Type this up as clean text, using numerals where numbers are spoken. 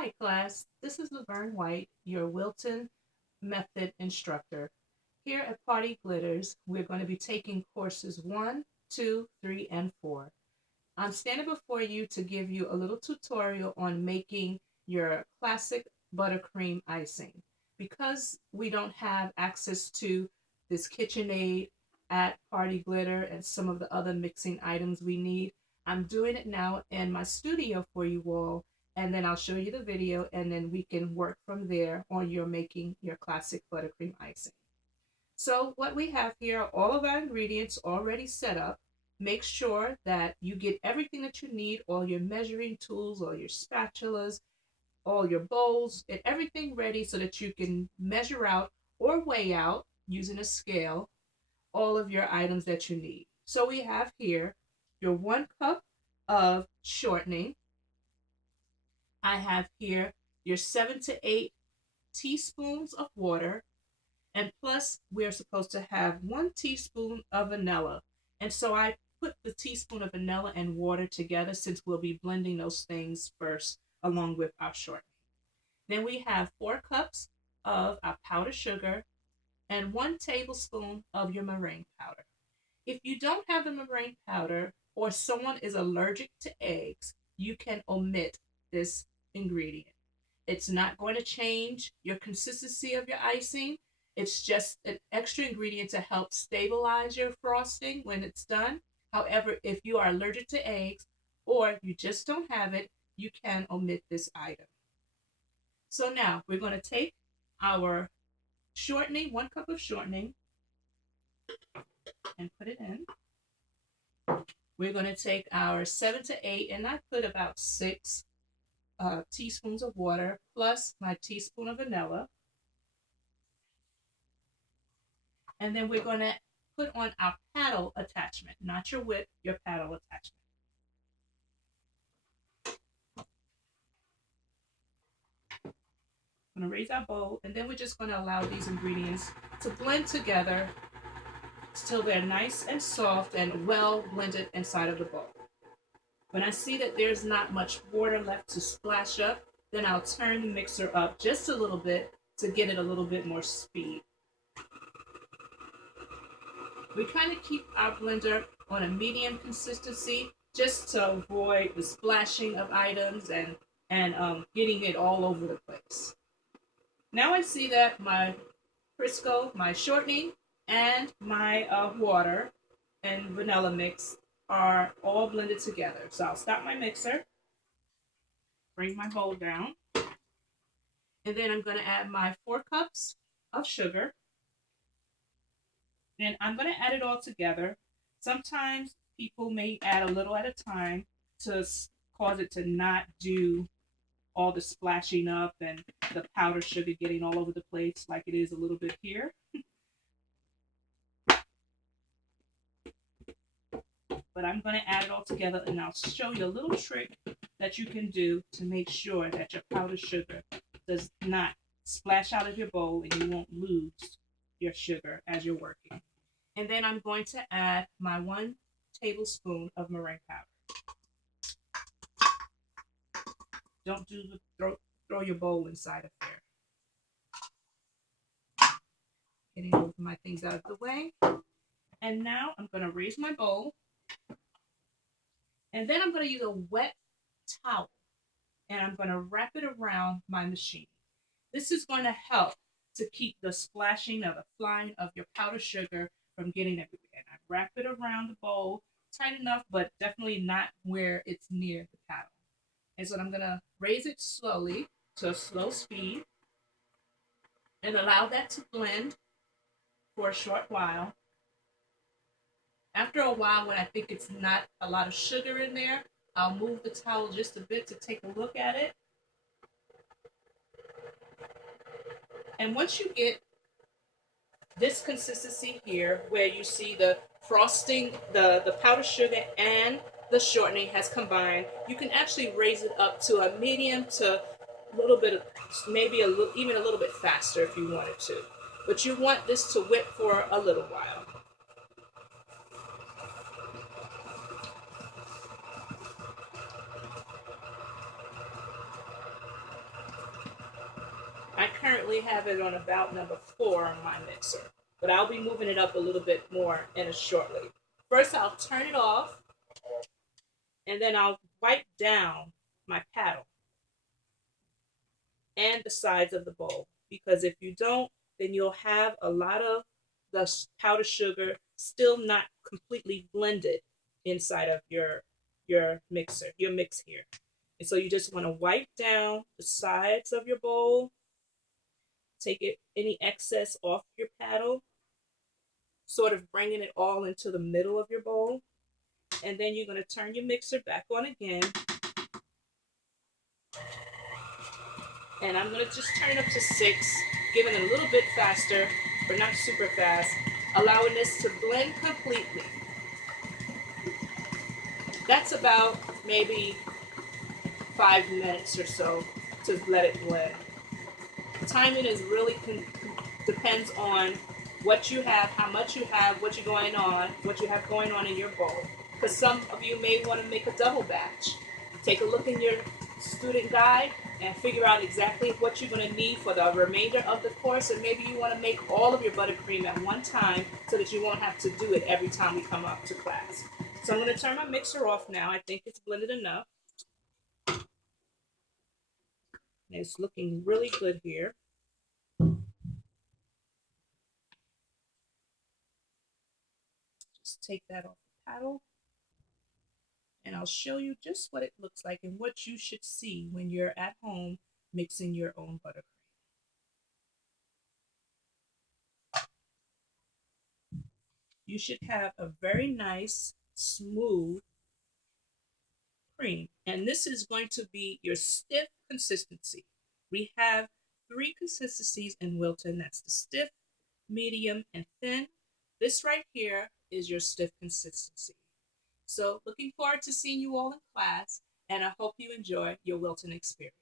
Hi class, this is Lavern White, your Wilton Method Instructor. Here at Party Glitters, we're going to be taking courses 1, 2, 3, and 4. I'm standing before you to give you a little tutorial on making your classic buttercream icing. Because we don't have access to this KitchenAid at Party Glitter and some of the other mixing items we need, I'm doing it now in my studio for you all, and then I'll show you the video, and then we can work from there on your making your classic buttercream icing. So what we have here are all of our ingredients already set up. Make sure that you get everything that you need, all your measuring tools, all your spatulas, all your bowls, and everything ready so that you can measure out or weigh out using a scale all of your items that you need. So we have here your 1 cup of shortening. I have here your 7 to 8 teaspoons of water, and plus we're supposed to have 1 teaspoon of vanilla. And so I put the teaspoon of vanilla and water together since we'll be blending those things first along with our shortening. Then we have 4 cups of our powdered sugar and 1 tablespoon of your meringue powder. If you don't have the meringue powder or someone is allergic to eggs, you can omit this ingredient. It's not going to change your consistency of your icing. It's just an extra ingredient to help stabilize your frosting when it's done. However, if you are allergic to eggs or you just don't have it, you can omit this item. So now we're going to take our shortening, 1 cup of shortening, and put it in. We're going to take our 7 to 8, and I put about 6 teaspoons of water plus my teaspoon of vanilla. And then we're going to put on our paddle attachment, not your whip, your paddle attachment. I'm going to raise our bowl, and then we're just going to allow these ingredients to blend together till they're nice and soft and well blended inside of the bowl. When I see that there's not much water left to splash up, then I'll turn the mixer up just a little bit to get it a little bit more speed. We kind of keep our blender on a medium consistency just to avoid the splashing of items and getting it all over the place. Now I see that my Crisco, my shortening, and my water and vanilla mix are all blended together. So I'll stop my mixer, bring my bowl down, and then I'm going to add my 4 cups of sugar. And I'm going to add it all together. Sometimes people may add a little at a time to cause it to not do all the splashing up and the powdered sugar getting all over the place like it is a little bit here. But I'm going to add it all together, and I'll show you a little trick that you can do to make sure that your powdered sugar does not splash out of your bowl and you won't lose your sugar as you're working. And then I'm going to add my 1 tablespoon of meringue powder. Don't do the throw your bowl inside of there. Getting over my things out of the way. And now I'm going to raise my bowl. And then I'm going to use a wet towel, and I'm going to wrap it around my machine. This is going to help to keep the splashing or the flying of your powdered sugar from getting everywhere. And I wrap it around the bowl tight enough, but definitely not where it's near the paddle. And so I'm going to raise it slowly to a slow speed and allow that to blend for a short while. After a while, when I think it's not a lot of sugar in there, I'll move the towel just a bit to take a look at it. And once you get this consistency here, where you see the frosting, the powdered sugar and the shortening has combined, you can actually raise it up to a medium to a little bit of, maybe even a little bit faster if you wanted to. But you want this to whip for a little while. I currently have it on about number 4 on my mixer, but I'll be moving it up a little bit more in a shortly. First, I'll turn it off, and then I'll wipe down my paddle and the sides of the bowl, because if you don't, then you'll have a lot of the powdered sugar still not completely blended inside of your mixer, your mix here. And so you just want to wipe down the sides of your bowl, take it any excess off your paddle, sort of bringing it all into the middle of your bowl. And then you're going to turn your mixer back on again. And I'm going to just turn it up to 6, giving it a little bit faster, but not super fast, allowing this to blend completely. That's about maybe 5 minutes or so to let it blend. Timing is really depends on what you have, how much you have, what you have going on in your bowl. Because some of you may want to make a double batch. Take a look in your student guide and figure out exactly what you're going to need for the remainder of the course, and maybe you want to make all of your buttercream at one time so that you won't have to do it every time we come up to class. So I'm going to turn my mixer off now. I think it's blended enough. And it's looking really good here. Just take that off the paddle, and I'll show you just what it looks like and what you should see when you're at home mixing your own buttercream. You should have a very nice, smooth cream. And this is going to be your stiff consistency. We have 3 consistencies in Wilton. That's the stiff, medium, and thin. This right here is your stiff consistency. So looking forward to seeing you all in class, and I hope you enjoy your Wilton experience.